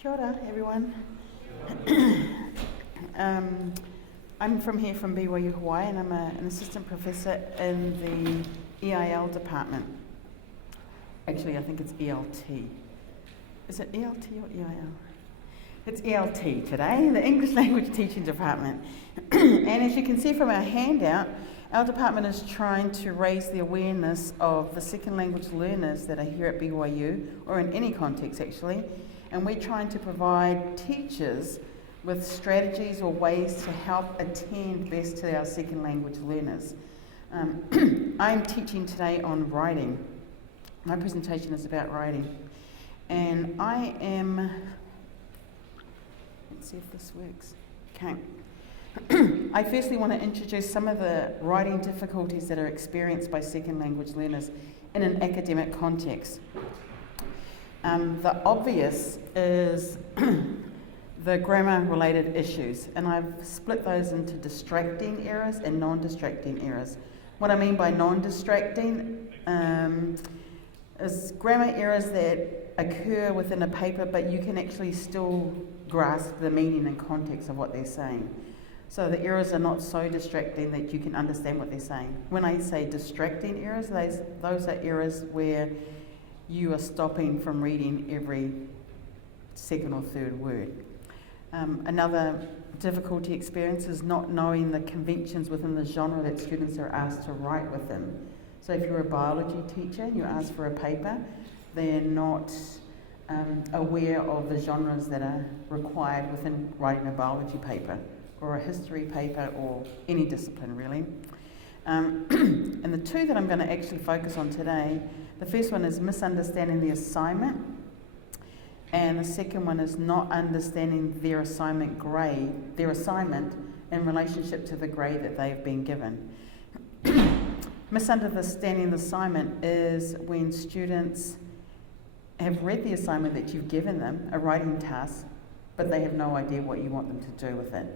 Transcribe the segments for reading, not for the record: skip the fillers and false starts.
Kia ora, everyone. I'm from BYU Hawaii, and I'm an assistant professor in the EIL department. Actually, I think it's ELT. Is it ELT or EIL? It's ELT today, the English Language Teaching Department. And as you can see from our handout, our department is trying to raise the awareness of the second language learners that are here at BYU, or in any context actually, and we're trying to provide teachers with strategies or ways to help attend best to our second language learners. I'm teaching today on writing. My presentation is about writing. And let's see if this works. Okay. I firstly want to introduce some of the writing difficulties that are experienced by second language learners in an academic context. The obvious is the grammar-related issues, and I've split those into distracting errors and non-distracting errors. What I mean by non-distracting is grammar errors that occur within a paper, but you can actually still grasp the meaning and context of what they're saying. So the errors are not so distracting that you can understand what they're saying. When I say distracting errors, those are errors where you are stopping from reading every second or third word. Another difficulty experience is not knowing the conventions within the genre that students are asked to write within. So if you're a biology teacher and you ask for a paper, they're not aware of the genres that are required within writing a biology paper, or a history paper, or any discipline really. And the two that I'm going to actually focus on today, the first one is misunderstanding the assignment, and the second one is not understanding their assignment in relationship to the grade that they've been given. Misunderstanding the assignment is when students have read the assignment that you've given them, a writing task, but they have no idea what you want them to do with it.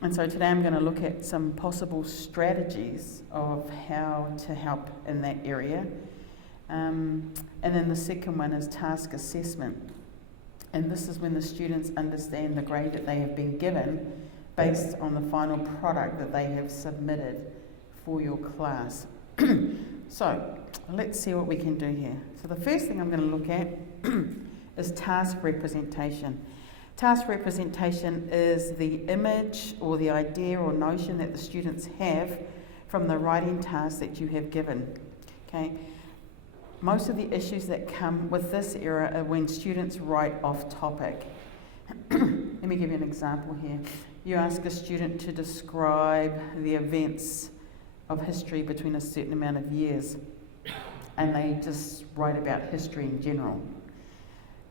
And so today I'm going to look at some possible strategies of how to help in that area. And then the second one is task assessment. And this is when the students understand the grade that they have been given based on the final product that they have submitted for your class. So let's see what we can do here. So the first thing I'm going to look at is task representation. Task representation is the image or the idea or notion that the students have from the writing task that you have given. Okay. Most of the issues that come with this era are when students write off topic. Let me give you an example here. You ask a student to describe the events of history between a certain amount of years, and they just write about history in general.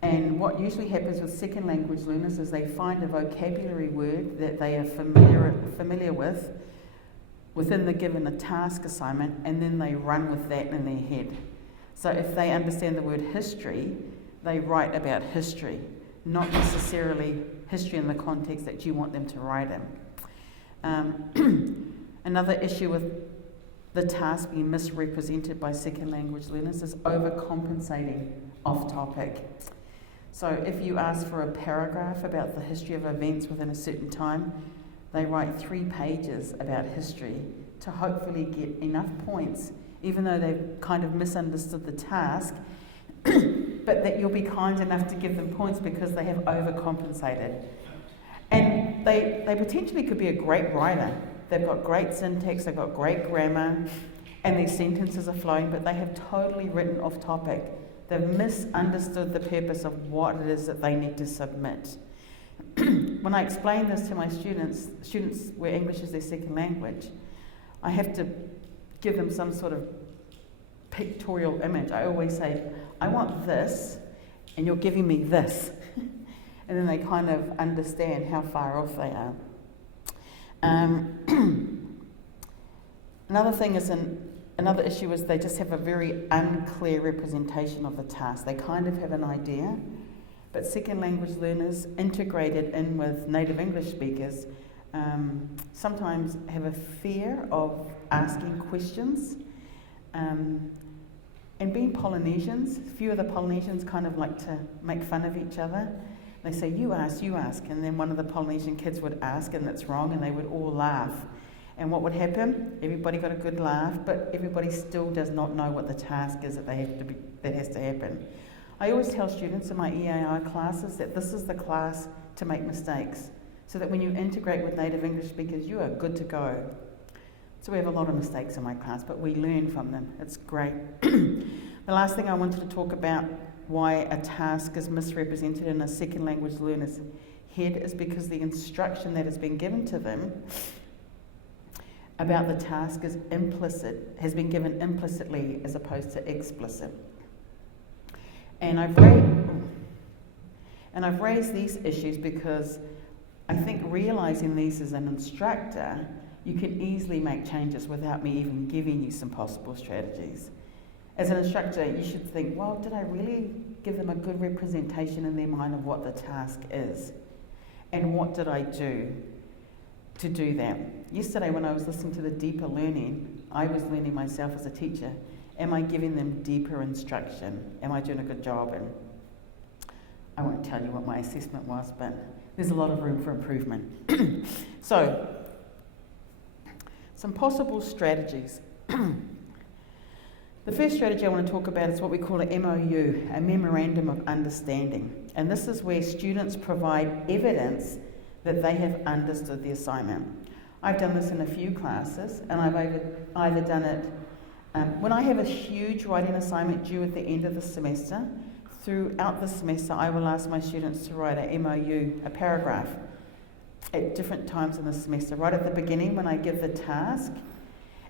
And what usually happens with second language learners is they find a vocabulary word that they are familiar with within the given a task assignment, and then they run with that in their head. So if they understand the word history, they write about history, not necessarily history in the context that you want them to write in. Another issue with the task being misrepresented by second language learners is overcompensating off topic. So if you ask for a paragraph about the history of events within a certain time, they write 3 pages about history to hopefully get enough points, even though they've kind of misunderstood the task, but that you'll be kind enough to give them points because they have overcompensated. And they potentially could be a great writer. They've got great syntax, they've got great grammar, and their sentences are flowing, but they have totally written off topic. They've misunderstood the purpose of what it is that they need to submit. When I explain this to my students where English is their second language, I have to give them some sort of pictorial image. I always say, I want this, and you're giving me this. And then they kind of understand how far off they are. Another issue is they just have a very unclear representation of the task. They kind of have an idea, but second language learners integrated in with native English speakers sometimes have a fear of asking questions And being Polynesians, a few of the Polynesians kind of like to make fun of each other. They say, you ask, and then one of the Polynesian kids would ask and it's wrong, and they would all laugh. And what would happen? Everybody got a good laugh, but everybody still does not know what the task is that has to happen. I always tell students in my EAI classes that this is the class to make mistakes, so that when you integrate with native English speakers, you are good to go. So we have a lot of mistakes in my class, but we learn from them. It's great. The last thing I wanted to talk about, why a task is misrepresented in a second language learner's head, is because the instruction that has been given to them about the task is implicit, has been given implicitly as opposed to explicit. And I've raised these issues because I think realizing these as an instructor, you can easily make changes without me even giving you some possible strategies. As an instructor, you should think, well, did I really give them a good representation in their mind of what the task is? And what did I do to do that? Yesterday when I was listening to the deeper learning, I was learning myself as a teacher. Am I giving them deeper instruction? Am I doing a good job? And I won't tell you what my assessment was, but there's a lot of room for improvement. So, some possible strategies. The first strategy I want to talk about is what we call an MOU, a Memorandum of Understanding. And this is where students provide evidence that they have understood the assignment. I've done this in a few classes, and I've either done it when I have a huge writing assignment due at the end of the semester. Throughout the semester, I will ask my students to write a MOU, a paragraph, at different times in the semester. Right at the beginning when I give the task,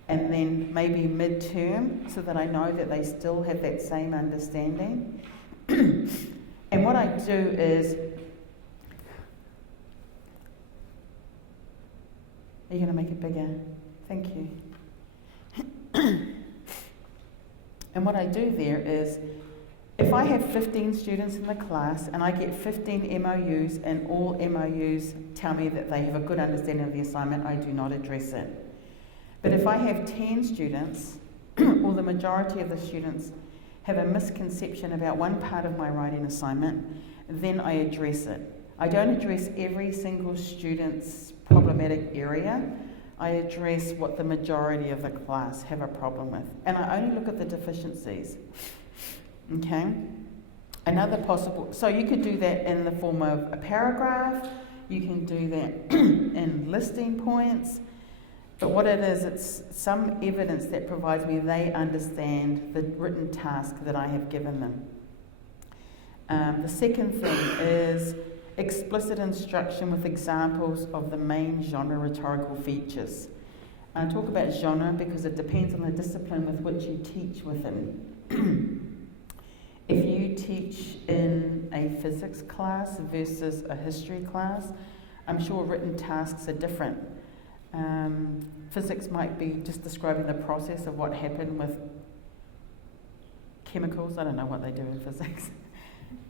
and then maybe mid-term, so that I know that they still have that same understanding. And what I do is, are you going to make it bigger? Thank you. And what I do there is, if I have 15 students in the class and I get 15 MOUs and all MOUs tell me that they have a good understanding of the assignment, I do not address it. But if I have 10 students, or the majority of the students have a misconception about one part of my writing assignment, then I address it. I don't address every single student's problematic area. I address what the majority of the class have a problem with. And I only look at the deficiencies. Okay? Another possible, so you could do that in the form of a paragraph, you can do that in listing points, but what it is, it's some evidence that provides me they understand the written task that I have given them. The second thing is explicit instruction with examples of the main genre rhetorical features. I talk about genre because it depends on the discipline with which you teach within. If you teach in a physics class versus a history class, I'm sure written tasks are different. Physics might be just describing the process of what happened with chemicals. I don't know what they do in physics.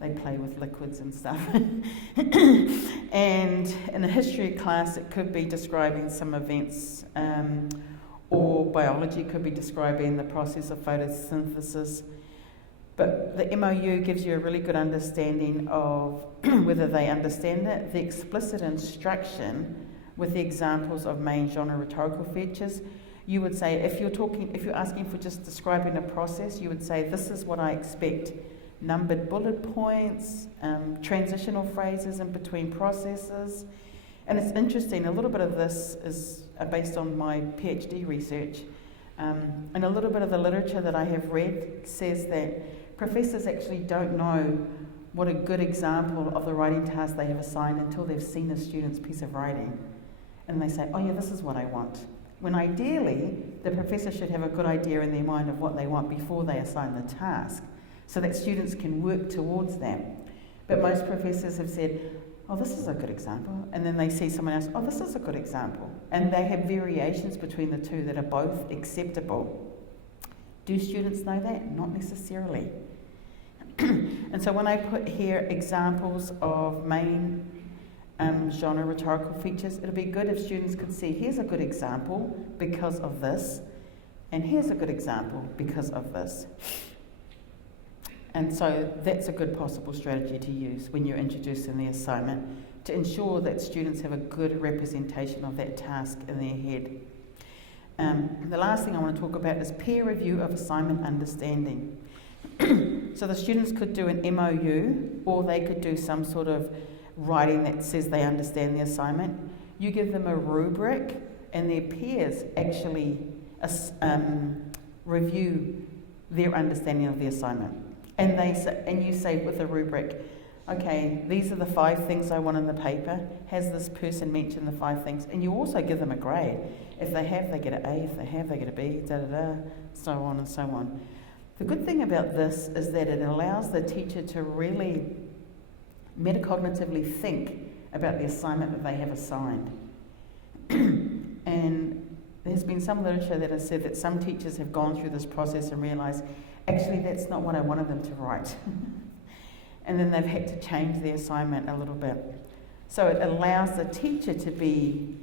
They play with liquids and stuff. And in a history class, it could be describing some events, or biology could be describing the process of photosynthesis. But the MOU gives you a really good understanding of whether they understand it. The explicit instruction with the examples of main genre rhetorical features, you would say, if you're asking for just describing a process, you would say, this is what I expect. Numbered bullet points, transitional phrases in between processes. And it's interesting, a little bit of this is based on my PhD research, and a little bit of the literature that I have read says that professors actually don't know what a good example of the writing task they have assigned until they've seen a student's piece of writing. And they say, oh yeah, this is what I want. When ideally, the professor should have a good idea in their mind of what they want before they assign the task, so that students can work towards that. But most professors have said, oh, this is a good example. And then they see someone else, oh, this is a good example. And they have variations between the two that are both acceptable. Do students know that? Not necessarily. And so when I put here examples of main genre rhetorical features, it'll be good if students could see, here's a good example because of this, and here's a good example because of this. And so that's a good possible strategy to use when you're introducing the assignment, to ensure that students have a good representation of that task in their head. The last thing I want to talk about is peer review of assignment understanding. So the students could do an MOU, or they could do some sort of writing that says they understand the assignment. You give them a rubric, and their peers actually review their understanding of the assignment. And you say with the rubric, okay, these are the 5 things I want in the paper. Has this person mentioned the 5 things? And you also give them a grade. If they have, they get an A. If they have, they get a B, so on and so on. The good thing about this is that it allows the teacher to really metacognitively think about the assignment that they have assigned. And there's been some literature that has said that some teachers have gone through this process and realised, actually, that's not what I wanted them to write. And then they've had to change the assignment a little bit. So it allows the teacher to be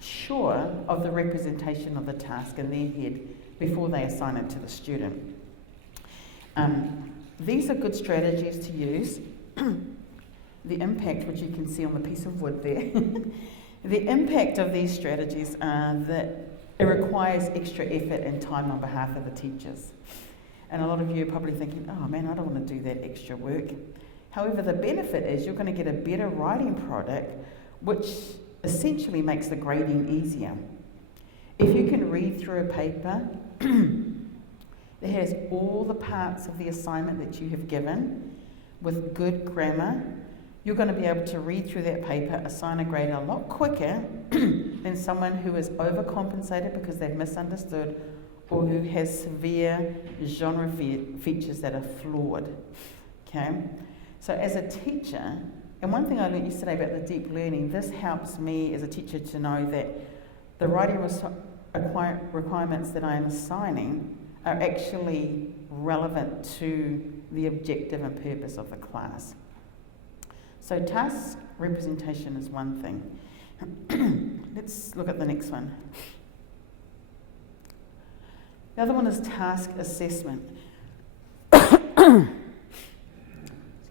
sure of the representation of the task in their head before they assign it to the student. These are good strategies to use. The impact, which you can see on the piece of wood there, the impact of these strategies are that it requires extra effort and time on behalf of the teachers. And a lot of you are probably thinking, oh man, I don't want to do that extra work. However, the benefit is you're going to get a better writing product, which essentially makes the grading easier. If you can read through a paper that has all the parts of the assignment that you have given with good grammar, you're going to be able to read through that paper, assign a grade a lot quicker than someone who is overcompensated because they've misunderstood, or who has severe genre features that are flawed. Okay? So as a teacher, and one thing I learned yesterday about the deep learning, this helps me as a teacher to know that the writing requirements that I am assigning are actually relevant to the objective and purpose of the class. So task representation is one thing. Let's look at the next one. The other one is task assessment. Excuse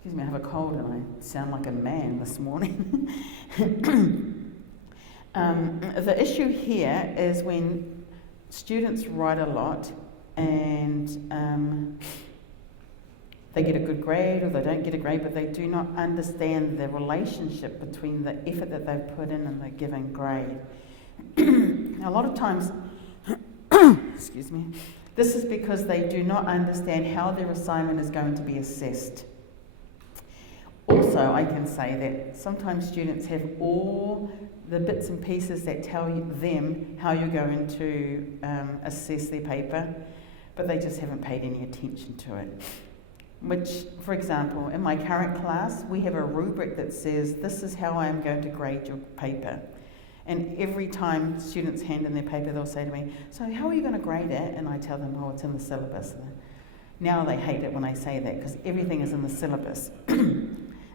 me, I have a cold and I sound like a man this morning. The issue here is when students write a lot and they get a good grade, or they don't get a grade, but they do not understand the relationship between the effort that they've put in and the given grade. A lot of times, excuse me, this is because they do not understand how their assignment is going to be assessed. Also, I can say that sometimes students have all the bits and pieces that tell them how you're going to assess their paper, but they just haven't paid any attention to it. Which, for example, in my current class, we have a rubric that says, this is how I am going to grade your paper. And every time students hand in their paper, they'll say to me, so how are you going to grade it? And I tell them, oh, it's in the syllabus. Now they hate it when I say that, because everything is in the syllabus.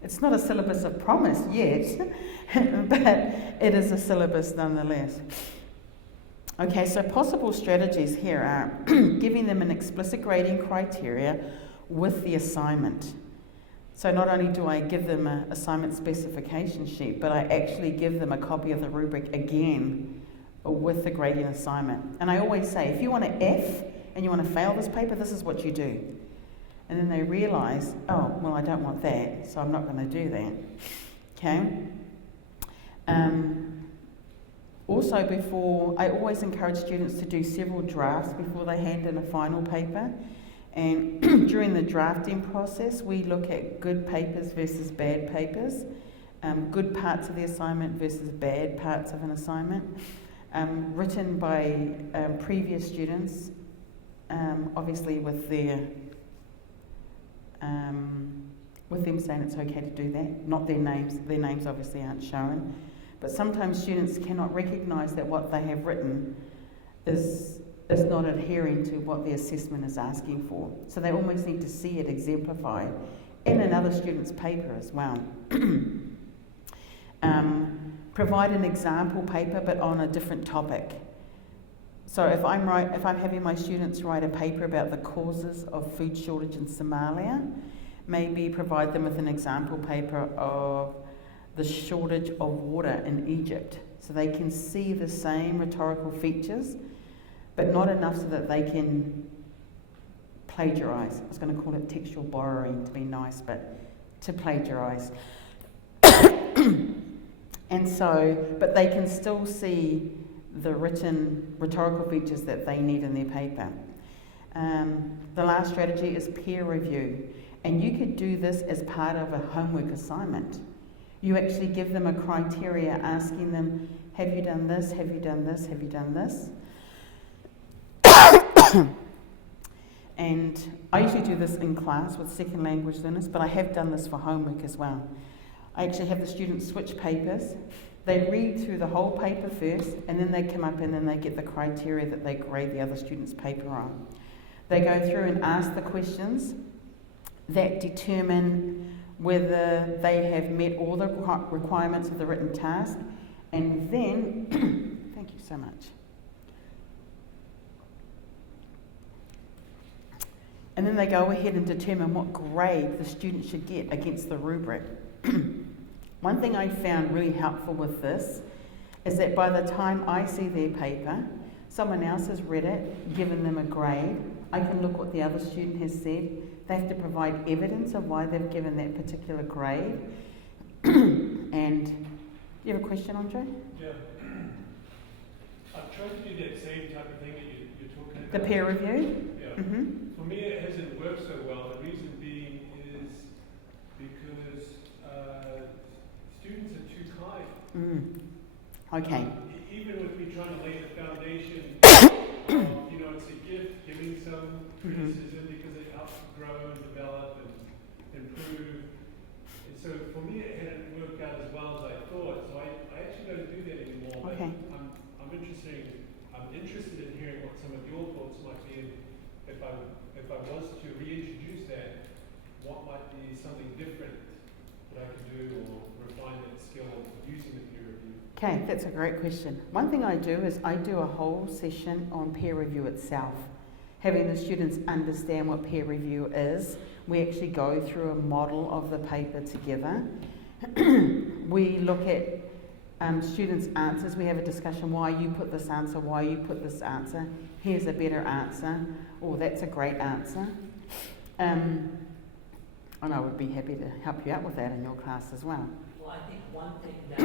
It's not a syllabus of promise yet, but it is a syllabus nonetheless. Okay, so possible strategies here are giving them an explicit grading criteria with the assignment. So not only do I give them an assignment specification sheet, but I actually give them a copy of the rubric again with the grading assignment. And I always say, if you want an F and you want to fail this paper, this is what you do. And then they realise, oh, well, I don't want that, so I'm not going to do that. Okay? Also, I always encourage students to do several drafts before they hand in a final paper. And during the drafting process, we look at good papers versus bad papers, good parts of the assignment versus bad parts of an assignment, written by previous students, obviously with them saying it's okay to do that, not their names. Their names obviously aren't shown. But sometimes students cannot recognise that what they have written is not adhering to what the assessment is asking for. So they almost need to see it exemplified in another student's paper as well. Provide an example paper but on a different topic. So if I'm having my students write a paper about the causes of food shortage in Somalia, maybe provide them with an example paper of the shortage of water in Egypt, so they can see the same rhetorical features, but not enough so that they can plagiarise. I was going to call it textual borrowing to be nice, but to plagiarise. And so, but they can still see the written rhetorical features that they need in their paper. The last strategy is peer review. And you could do this as part of a homework assignment. You actually give them a criteria asking them, have you done this, have you done this, have you done this? And I usually do this in class with second language learners, but I have done this for homework as well. I actually have the students switch papers. They read through the whole paper first, and then they come up and then they get the criteria that they grade the other student's paper on. They go through and ask the questions that determine whether they have met all the requirements of the written task, and then, thank you so much. And then they go ahead and determine what grade the student should get against the rubric. One thing I found really helpful with this is that by the time I see their paper, someone else has read it, given them a grade. I can look what the other student has said. They have to provide evidence of why they've given that particular grade. And you have a question, Andre? Yeah. I've tried to do that same type of thing that you're talking about. The peer review? Yeah. Mm-hmm. For me, it hasn't worked so well. The reason being is because students are too kind. Okay. Even with me trying to lay the foundation, it's a gift, giving some criticism because it helps grow and develop and improve. And so for me, it hadn't worked out as well as I thought. So I actually don't do that anymore. Okay. But I'm interested in hearing what some of your thoughts might be. If I was to reintroduce that, what might be something different that I could do or refine that skill of using the peer review? Okay, that's a great question. One thing I do is I do a whole session on peer review itself, having the students understand what peer review is. We actually go through a model of the paper together. We look at students' answers. We have a discussion, why you put this answer, why you put this answer. Here's a better answer. Oh, that's a great answer. And I would be happy to help you out with that in your class as well. Well, I think one thing that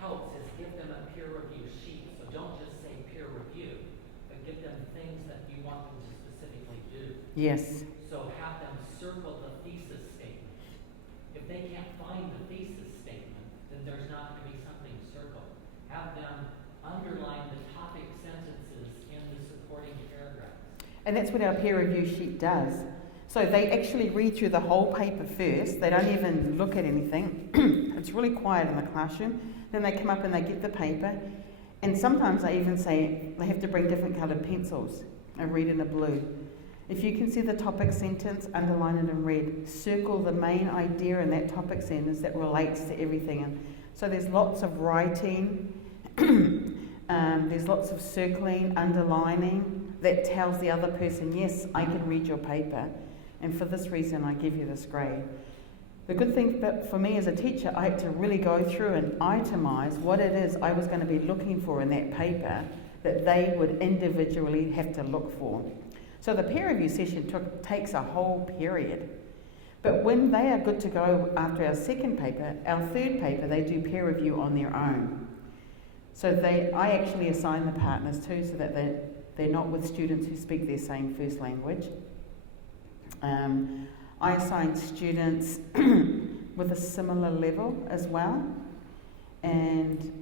helps is give them a peer review sheet. So don't just say peer review, but give them things that you want them to specifically do. Yes. So have them circle the thesis statement. If they can't find the thesis statement, then there's not going to be something circled. Have them underline the topic sentences in the supporting paragraphs. And that's what our peer review sheet does. So they actually read through the whole paper first. They don't even look at anything. It's really quiet in the classroom. Then they come up and they get the paper. And sometimes I even say they have to bring different coloured pencils. I read in a blue. If you can see the topic sentence, underline it in red. Circle the main idea in that topic sentence that relates to everything. And so there's lots of writing. There's lots of circling, underlining that tells the other person, yes, I can read your paper. And for this reason, I give you this grade. The good thing for me as a teacher, I had to really go through and itemize what it is I was going to be looking for in that paper that they would individually have to look for. So the peer review session takes a whole period. But when they are good to go after our second paper, our third paper, they do peer review on their own. So I actually assign the partners too, so that they're not with students who speak their same first language. I assign students with a similar level as well, and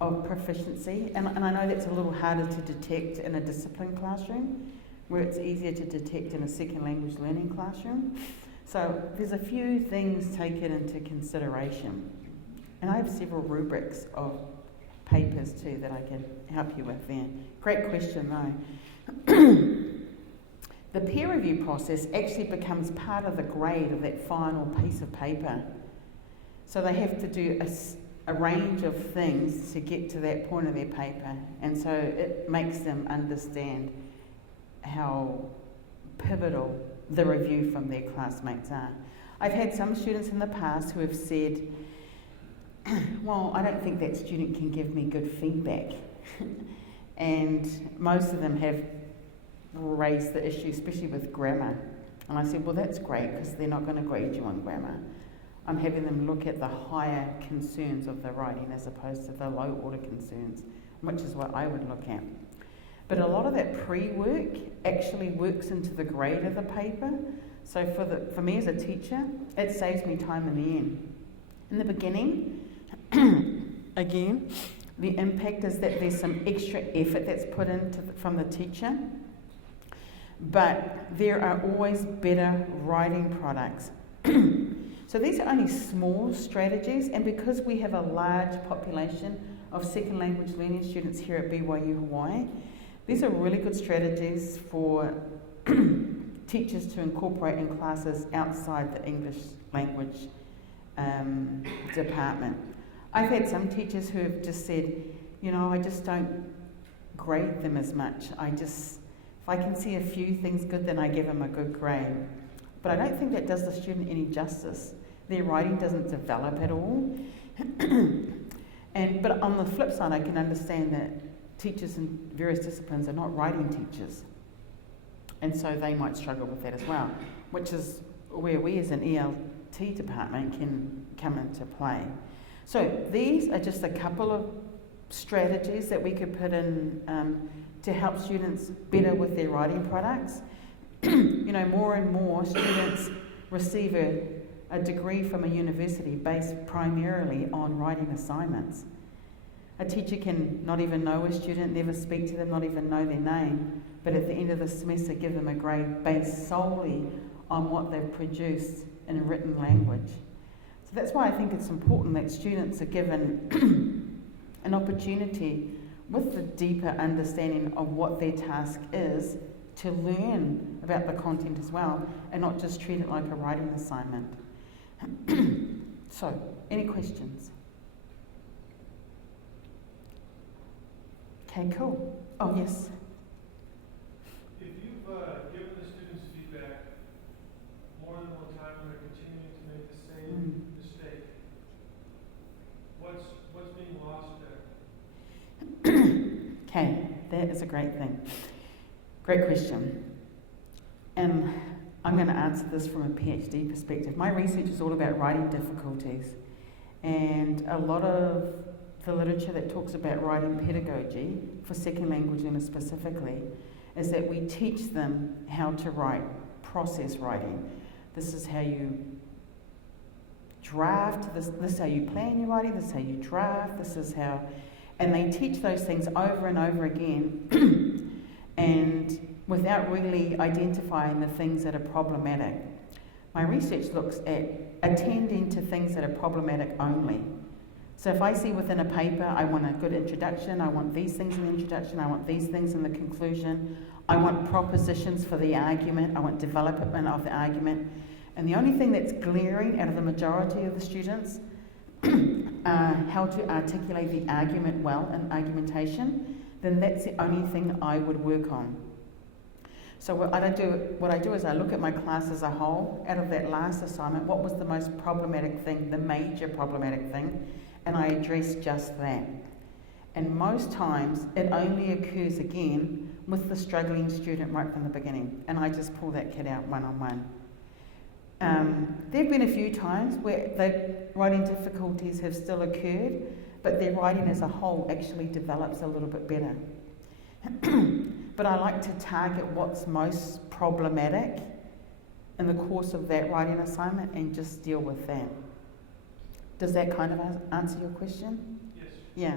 of proficiency. And I know that's a little harder to detect in a discipline classroom, where it's easier to detect in a second language learning classroom. So there's a few things taken into consideration. And I have several rubrics of papers too that I can help you with there. Great question though. The peer review process actually becomes part of the grade of that final piece of paper. So they have to do a range of things to get to that point of their paper, and so it makes them understand how pivotal the review from their classmates are. I've had some students in the past who have said, well, I don't think that student can give me good feedback. And most of them have raised the issue, especially with grammar. And I said, well, that's great, because they're not going to grade you on grammar. I'm having them look at the higher concerns of the writing as opposed to the low order concerns, which is what I would look at. But a lot of that pre-work actually works into the grade of the paper. So for me as a teacher, it saves me time in the end. In the beginning, again, the impact is that there's some extra effort that's put into from the teacher. But there are always better writing products. So these are only small strategies, and because we have a large population of second language learning students here at BYU Hawaii, these are really good strategies for teachers to incorporate in classes outside the English language department. I've had some teachers who have just said, you know, I just don't grade them as much. If I can see a few things good, then I give them a good grade. But I don't think that does the student any justice. Their writing doesn't develop at all. But on the flip side, I can understand that teachers in various disciplines are not writing teachers. And so they might struggle with that as well, which is where we as an ELT department can come into play. So these are just a couple of strategies that we could put in to help students better with their writing products. You know, more and more students receive a degree from a university based primarily on writing assignments. A teacher can not even know a student, never speak to them, not even know their name, but at the end of the semester give them a grade based solely on what they've produced in a written language. So that's why I think it's important that students are given an opportunity with the deeper understanding of what their task is to learn about the content as well, and not just treat it like a writing assignment. So, any questions? Okay, cool. Oh, yes. If you've given the students feedback more than one time and they're continuing to make the same mistake, what's being lost there? Okay, that is a great thing. Great question. And I'm going to answer this from a PhD perspective. My research is all about writing difficulties, and a lot of the literature that talks about writing pedagogy for second language learners specifically is that we teach them how to write process writing. This is how you draft, this is how you plan your writing, this is how you draft, this is how... And they teach those things over and over again and without really identifying the things that are problematic. My research looks at attending to things that are problematic only. So if I see within a paper, I want a good introduction, I want these things in the introduction, I want these things in the conclusion, I want propositions for the argument, I want development of the argument, and the only thing that's glaring out of the majority of the students how to articulate the argument well in argumentation, then that's the only thing I would work on. So what I do is I look at my class as a whole. Out of that last assignment, what was the most problematic thing, the major problematic thing, and I address just that. And most times it only occurs again with the struggling student right from the beginning, and I just pull that kid out one-on-one. There have been a few times where the writing difficulties have still occurred, but their writing as a whole actually develops a little bit better. But I like to target what's most problematic in the course of that writing assignment and just deal with that. Does that kind of answer your question? Yes. Yeah.